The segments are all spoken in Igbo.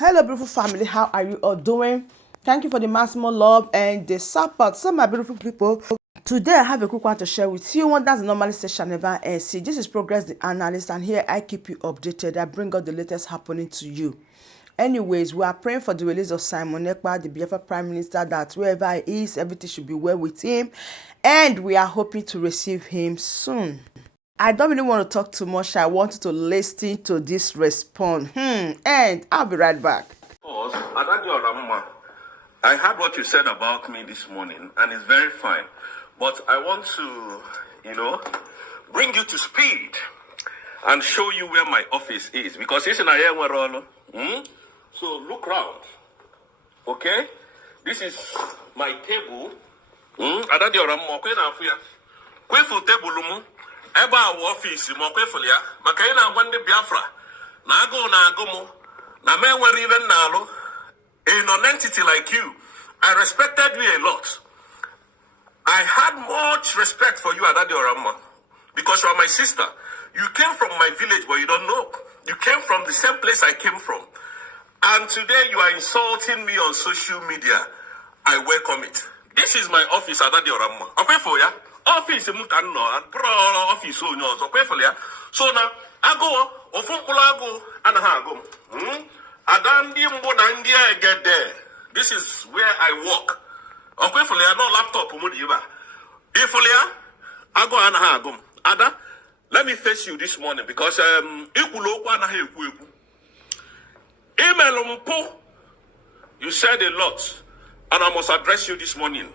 Hello, beautiful family. How are you all doing? Thank you for the maximum love and the support. So, my beautiful people, today I have a quick one to share with you. One that's normally session never see. This is Progress the Analyst, and here I keep you updated. I bring out the latest happening to you. Anyways, we are praying for the release of Simon Ekpa, the Biafra Prime Minister, that wherever he is, everything should be well with him, and we are hoping to receive him soon. I don't really want to talk too much. I want you to listen to this response. And I'll be right back. I heard what you said about me this morning, and it's very fine. But I want to, bring you to speed and show you where my office is. Because it's in a So look round. Okay? This is my table. Ebe a office mo kwefuli ya maka ị na-agwa ndị Biafra na agụụ na-agụ mụ na m enwere ibe na-alụ a non-entity like you. I respected you a lot. I had much respect for you, Adadi Orama, because you are my sister. You came from my village, but you don't know. You came from the same place I came from. And today you are insulting me on social media. I welcome it. This is my office, Adadi Orama. Okay for ya? Office office so now I go get there. This is where I work. Okay, for no laptop if I go Ada, let me face you this morning because you said a lot and I must address you this morning.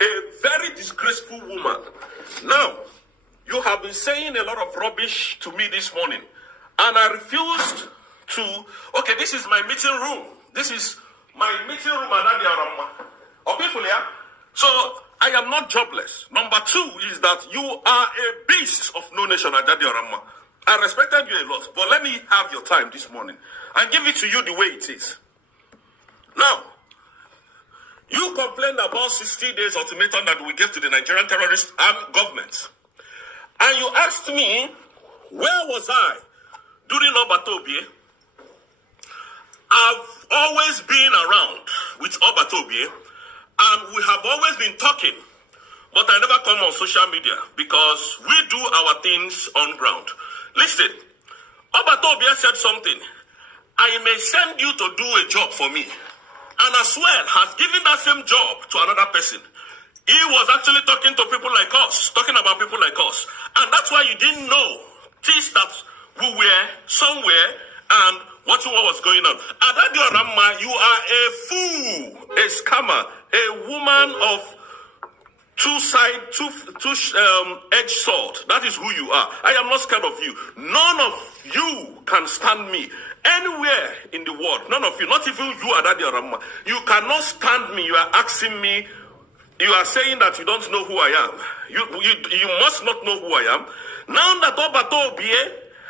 A very disgraceful woman. Now, you have been saying a lot of rubbish to me this morning, and I refused to. Okay, this is my meeting room. This is my meeting room, okay, Fulia? So, I am not jobless. Number two is that you are a beast of no nation, Adadi Arama. I respected you a lot, but let me have your time this morning and give it to you the way it is. Now, you complained about 60 days ultimatum that we gave to the Nigerian terrorist armed government. And you asked me, where was I during Obatobie? I've always been around with Obatobie, and we have always been talking, but I never come on social media because we do our things on ground. Listen, Obatobie said something. I may send you to do a job for me. And as well has given that same job to another person. He was actually talking to people like us, talking about people like us. And that's why you didn't know things that we were somewhere and watching what was going on. Adadi Orama, you are a fool, a scammer, a woman of two-edged sword. That is who you are. I am not scared of you. None of you can stand me. Anywhere in the world, none of you, not even you, Adadi Arama, you cannot stand me. You are asking me, you are saying that you don't know who I am. You must not know who I am. Now that Obato Obie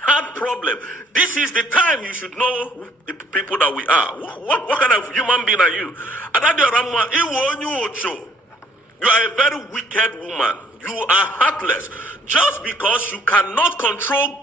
had problem, this is the time you should know the people that we are. What kind of human being are you? Adadi Arama, you are a very wicked woman. You are heartless. Just because you cannot control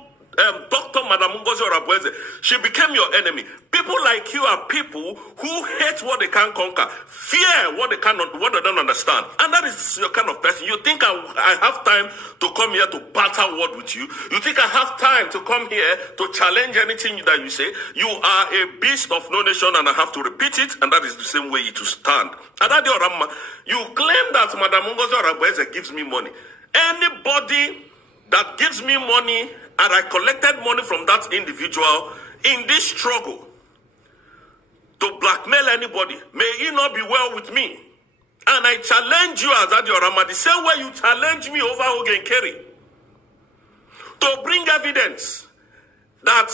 Dr. Madam Ngozi Orabueze, she became your enemy. People like you are people who hate what they can't conquer, fear what they don't understand. And that is your kind of person. You think I have time to come here to battle word with you? You think I have time to come here to challenge anything that you say? You are a beast of no nation, and I have to repeat it, and that is the same way it will stand. Adadi Orama, you claim that Madam Ngozi Orabueze gives me money. Anybody that gives me money, and I collected money from that individual in this struggle to blackmail anybody, may it not be well with me. And I challenge you, Azadi Orama, the same way you challenge me over Ogenkere, to bring evidence that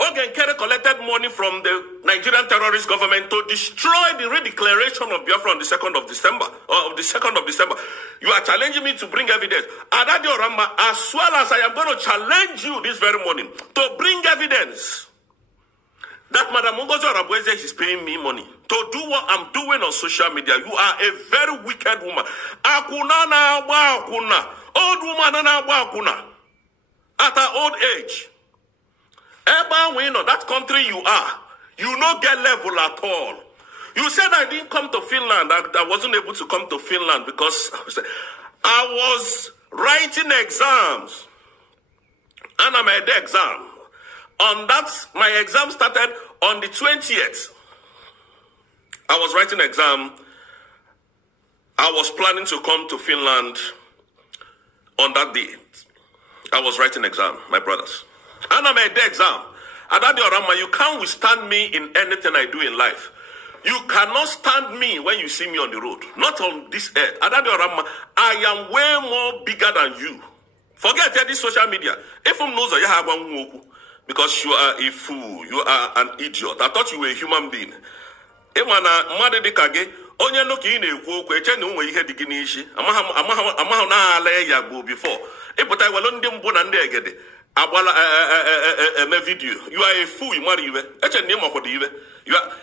Ogenkere collected money from the Nigerian terrorist government to destroy the redeclaration of Biafra on the 2nd of December. You are challenging me to bring evidence. Adadi Orama, as well as I am going to challenge you this very morning to bring evidence that Madam Ngozi Orabueze is paying me money to do what I'm doing on social media. You are a very wicked woman. Akuna na akuna. Old woman na akuna. At her old age. Eba, we know that country you are. You no get level at all. You said I didn't come to Finland. I wasn't able to come to Finland because I was writing exams. And I made the exam. On that, my exam started on the 20th. I was writing exam. I was planning to come to Finland on that day. I was writing exam, my brothers. And I made the exam. Adadi Orama, you can't withstand me in anything I do in life. You cannot stand me when you see me on the road. Not on this earth. Adadi Orama, I am way more bigger than you. Forget this social media. If I'm knows you have one because you are a fool, you are an idiot. I thought you were a human being. Emana mmadụ dịka gị onye nnọọ ka ị na-ekwu okwu eche na onwe ihe dị gị n'isi amaghị na ala ya bụ before ịpụta iwelu ndị mbụ na ndị egede agbala eme vidiyo you are a fool mmadụ iwe eche na ịmakwado iwe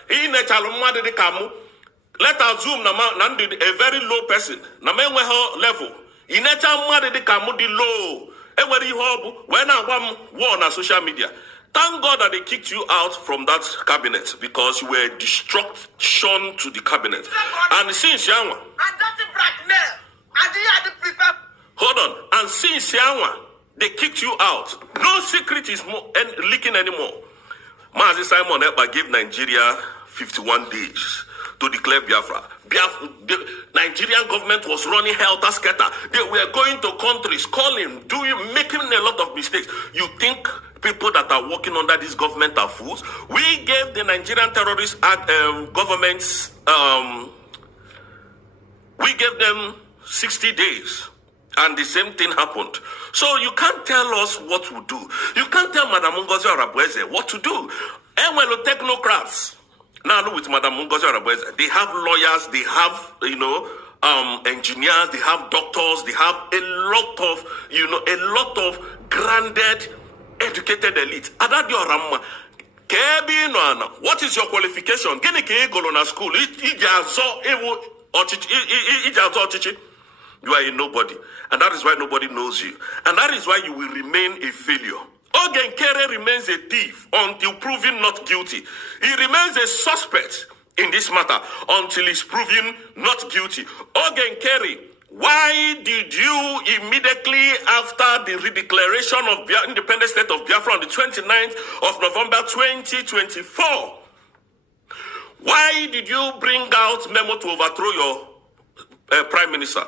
ị na-echalụ mmadụ dịka mụ let us zoom na ndị a very low person na m enweghị level ị na-echa mmadụ dịka mụ dị low enwere ihe ọ bụ wee na-agwa m war na social media. Thank God that they kicked you out from that cabinet because you were destruction to the cabinet. And since Yanwa, and that's a blackmail. And you had to prepare. Hold on. And since Yanwa, they kicked you out. No secret is leaking anymore. Mazi Simon Ekpa gave Nigeria 51 days to declare Biafra. The Nigerian government was running helter-skelter. They were going to countries, calling, making a lot of mistakes. You think people that are working under this government are fools? We gave the Nigerian terrorist governments, we gave them 60 days. And the same thing happened. So you can't tell us what to do. You can't tell Madam Ngozi Arabweze what to do. And when the technocrats, now look with Madam Ngozi Arabweze, they have lawyers, they have, engineers, they have doctors, they have a lot of granted, educated elite. Adadi Orama, what is your qualification? Gene ke go na school. You are a nobody. And that is why nobody knows you. And that is why you will remain a failure. Ogen Kere remains a thief until proven not guilty. He remains a suspect in this matter until he's proven not guilty. Ogen Kere, why did you immediately after the redeclaration of the independent state of Biafra on the 29th of November 2024, why did you bring out memo to overthrow your prime minister?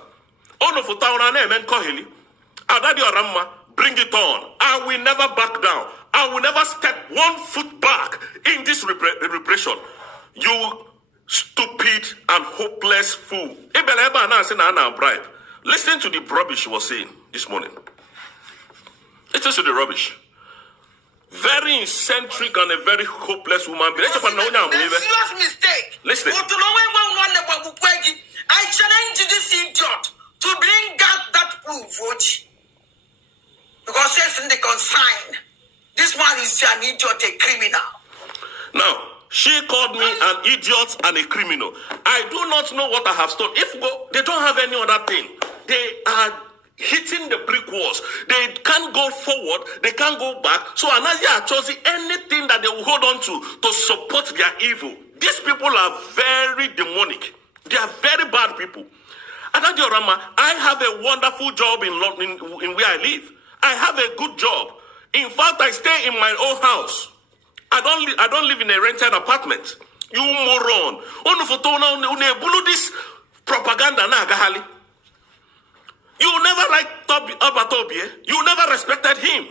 Ono futauna na emen kohili. Adadi Orama, bring it on. I will never back down. I will never step 1 foot back in this repression. You stupid and hopeless fool. Bribe. Listen to the rubbish she was saying this morning. Listen to the rubbish. Very eccentric and a very hopeless woman. A serious mistake. Listen. I challenge this idiot to bring out that proof. Because it's in the consign. This man is an idiot, a criminal. Now, she called me an idiot and a criminal. I do not know what I have stolen. They don't have any other thing. They are hitting the brick walls. They can't go forward. They can't go back. So Anasia chose anything that they will hold on to support their evil. These people are very demonic. They are very bad people. Adadi Orama, I have a wonderful job in where I live. I have a good job. In fact, I stay in my own house. I don't live in a rented apartment. You moron. This propaganda na gahali. You never liked Obatobie. You never respected him.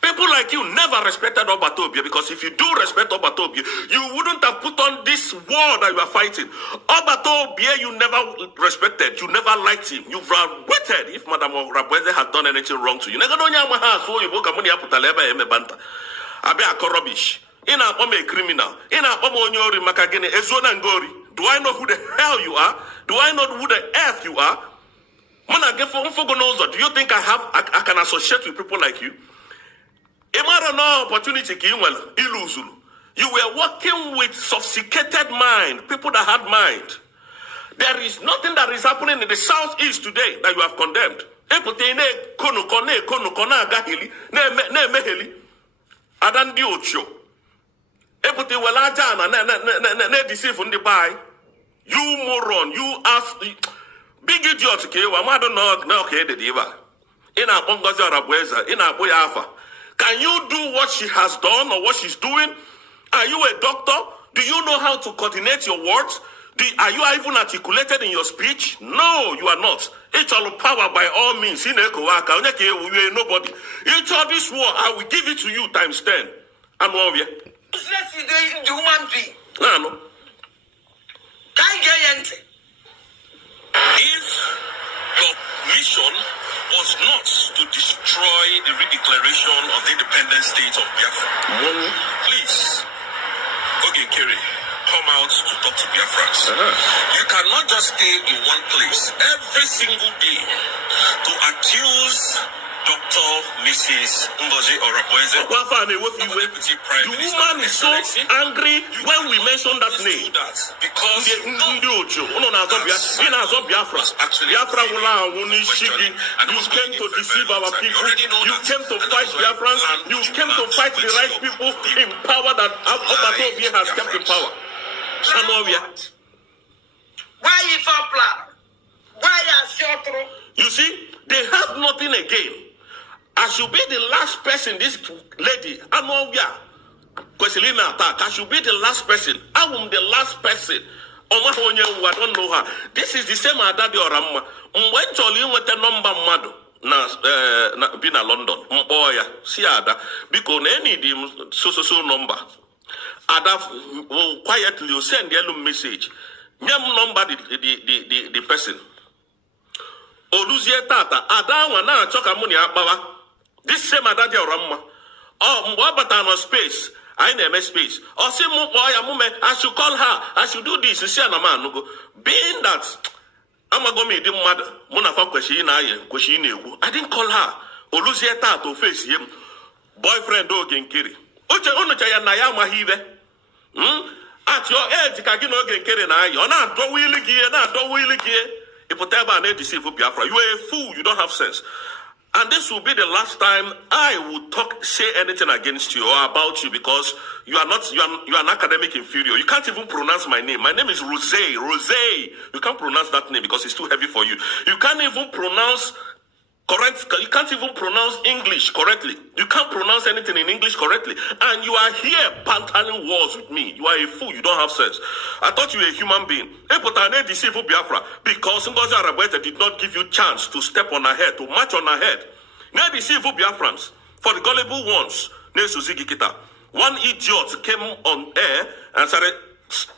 People like you never respected Obatobie because if you do respect Obatobie, you wouldn't have put on this war that you are fighting. Obatobie, you never respected. You never liked him. You've waited if Madam Rabweze had done anything wrong to you. Rubbish. In a criminal. In a do I know who the hell you are? Do I know who the F you are? Do you think I can associate with people like you? No opportunity. You were working with sophisticated mind, people that had mind. There is nothing that is happening in the southeast today that you have condemned. Adandi Ocho. Eputi walaja na deceive on the buy. You moron, you ask big idiot ke wa ma don't know okay the diva. In a Bongozi Arabweza, in a Biafra. Can you do what she has done or what she's doing? Are you a doctor? Do you know how to coordinate your words? Are you even articulated in your speech? No, you are not. Each all power by all means. Nobody. Each of this war, I will give it to you times 10. I'm over here. The human being. No. If your mission was not to destroy the redeclaration of the independent state of Biafra, please, okay, Kerry, come out to talk to Biafrans. You cannot just stay in one place every single day to accuse Dr. Mrs. Ngozi Orabweze. The woman is so angry when we mention that name. Because Biafra you came to deceive our people. You came to fight Biafrans. You came to fight the right people in power that Obatobia has kept in power. Why is our plan? Why is your You see, they have nothing again. I should be the last person, this lady, Anovia, Quesilina attack. I should be the last person. I am the last person. I don't know her. This is the same Adadi Orama. When Jolly with the number mado na been a London. Mboya, see Ada, because any so number. Ada will quietly send the yellow message. Nyam number the person. Oluzie tata, Ada wana choka muni abawa. This same Adadi Orama. Oh, Mbwabata no space. I never space. Or say I should call her. I should do this. Being that I'm a gomi dim mother, Munafa I didn't call her. Oluzieta to face him. Boyfriend Genkiri. Ocha Onochaya Nayama Hive. At your age, Kagino Genkiri na you're not do willy gear, not do willy gear. If whatever I deceive Biafra, you are a fool, you don't have sense. And this will be the last time I will say anything against you or about you, because you are an academic inferior. You can't even pronounce my name. My name is Rose. You can't pronounce that name because it's too heavy for you. You can't even pronounce You can't even pronounce English correctly. You can't pronounce anything in English correctly. And you are here pantalling wars with me. You are a fool. You don't have sense. I thought you were a human being. Because Ngozi Arabweze did not give you chance to step on her head, to march on her head. Now deceive Biafrans. For the gullible ones, one idiot came on air and started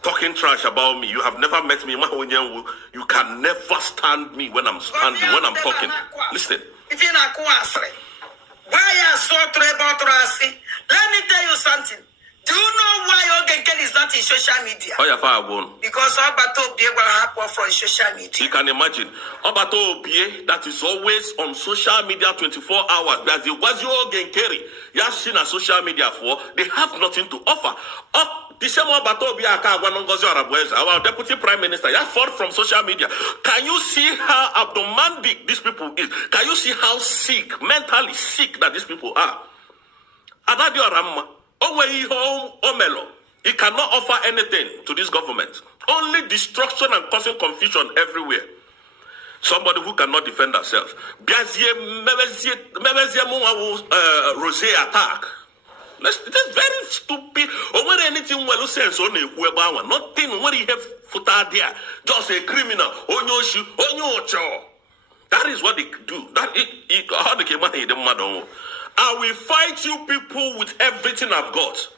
talking trash about me. You have never met me. You can never stand me when I'm standing, when I'm talking. Listen. If you're not why are so trouble? Let me tell you something. Do you know why Ogenken is not in social media? Oh, yeah, fire because Obato Obie will happen from social media. You can imagine. Obato Obie that is always on social media 24 hours. That's the Wazio Ogenkeri. You have seen a social media for. They have nothing to offer. The same Obato Obie our deputy prime minister, you fought from social media. Can you see how abdomandic these people is? Can you see how sick, mentally sick that these people are? Adadio Ramma. He cannot offer anything to this government. Only destruction and causing confusion everywhere. Somebody who cannot defend herself. Rose attack. That's very stupid. Or when anything well sense on a nothing when he have foot there. Just a criminal. That is what they do. How they came out in the mother. I will fight you people with everything I've got.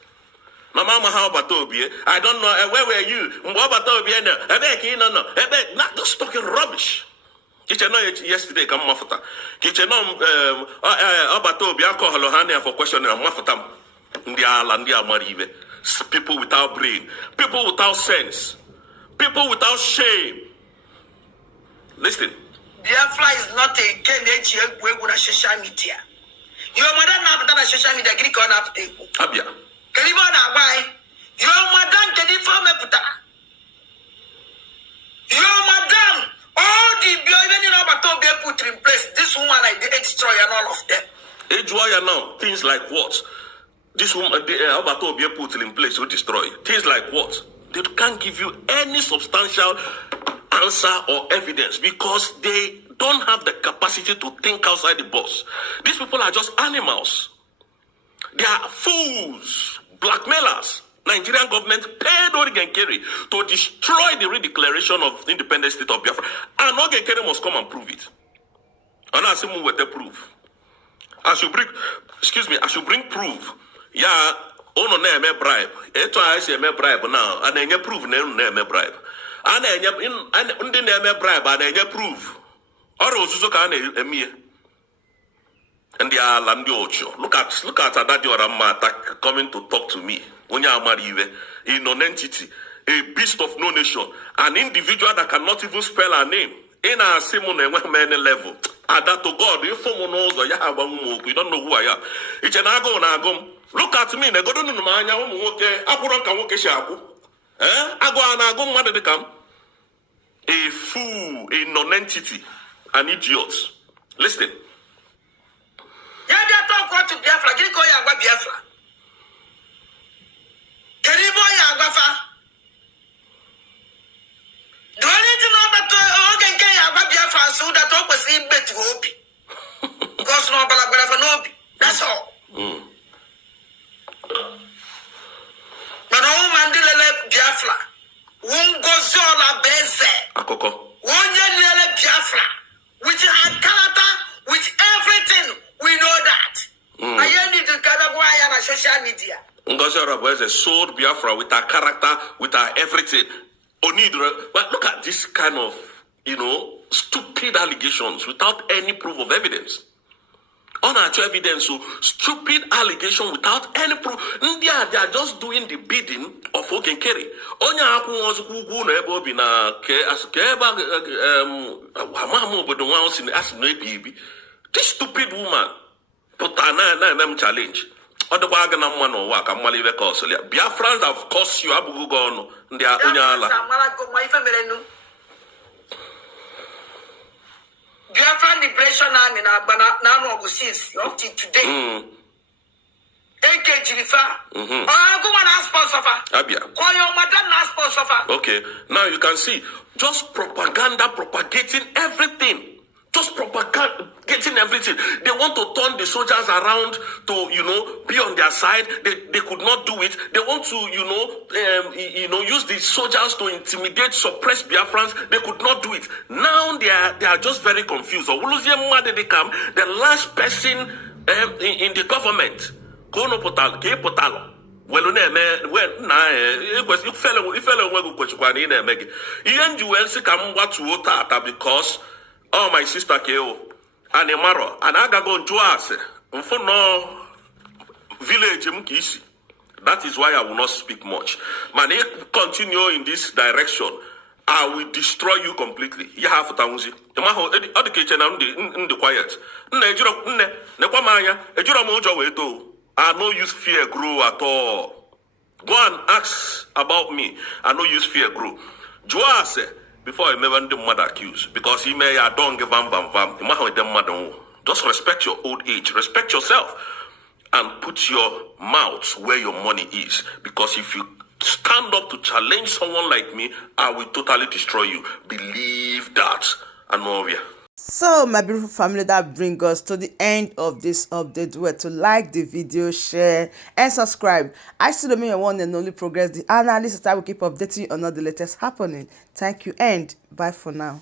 Mama, how about Toby? I don't know. Where were you? What about Toby? Not just talking rubbish. Yesterday, come Mafata. Kitchen about Toby, alcohol, honey for questioning Mafatam. People without brain, people without sense, people without shame. Listen. Biafra is not a game with social media. Your mother not social media, Greek on up table. Abia. Can you buy? Your madam can inform me puta. Your madam, all the even about to be put in place. This woman like the destroy and all of them. Destroy now things like what? this woman, Obatobia put in place to destroy. Things like what? They can't give you any substantial answer or evidence because they don't have the capacity to think outside the box. These people are just animals. They are fools, blackmailers. Nigerian government paid Oregon Kerry to destroy the redeclaration of independent state of Biafra. And Oregon Kerry must come and prove it. And I say, with the proof. I should bring proof. Yeah, ono na eme bribe. Eto I say eme bribe now. And enye proof na eme bribe. And ndị na-eme bribe and enye proof. Ọrụ ozuzo ka na eme. And they are land ocho. Look at Adadi Oramma attack coming to talk to me. Onye amariwe, a non-entity, a beast of no nation, an individual that cannot even spell her name. In a simon and many level. Ada to God, you form knows or you have you don't know who I am. It's an agum. Look at me, they go to Mania, okay, Akuranka Wokeshaku. Ago an agum, what did they come? A fool, a non-entity, an idiot. Listen. To Biafra, get go ya Biafra. Can you boy Agafa? Do I need to know that Ogan Biafra so that all was in bed to Obi? Because no Biafra no Obi. That's all. But all Mandela Biafra won't go so la base. Akoko. One year Biafra, which had character, with everything, we know that. I need to gather why on social media. Ngozi Arabweze sold Biafra with her character, with her everything. But look at this kind of, stupid allegations without any proof of evidence. Unnatural evidence, so stupid allegation without any proof. They are just doing the bidding of Ogen Kerry. Onya haku was who na ebo bi na ke askeba hamamu but the ones in as no baby. This stupid woman put an challenge. Other wagon and one or work and Malive Costolia. Biafrans have cost you Abu Gono. They are Unyala. Biafran Liberation Army now overseas up to today. AK Jirifa. Go and ask sponsor. Abia. Call your madam ask sponsor. Okay. Now you can see just propaganda propagating everything. Just propagating everything. They want to turn the soldiers around to, be on their side. They could not do it. They want to, use the soldiers to intimidate, suppress Biafrans. They could not do it. Now they are just very confused. The last person in the government, Kono Potalo, Ke Potalo. Well, because oh, my sister Keo, and Emaro, and I go to us, for no village Mkisi. That is why I will not speak much. Man, continue in this direction, I will destroy you completely. You have Taunzi. The kitchen in the quiet. I no use fear grow at all. Go and ask about me. I no use fear grow. Joa said, before I never the mother accused, because he may I don't give vam. Just respect your old age, respect yourself, and put your mouth where your money is. Because if you stand up to challenge someone like me, I will totally destroy you. Believe that. Anovia. So my beautiful family, that brings us to the end of this update. Where to like the video, share and subscribe. I still remain your one and only Progress the analyst. I will keep updating you on all the latest happening. Thank you and bye for now.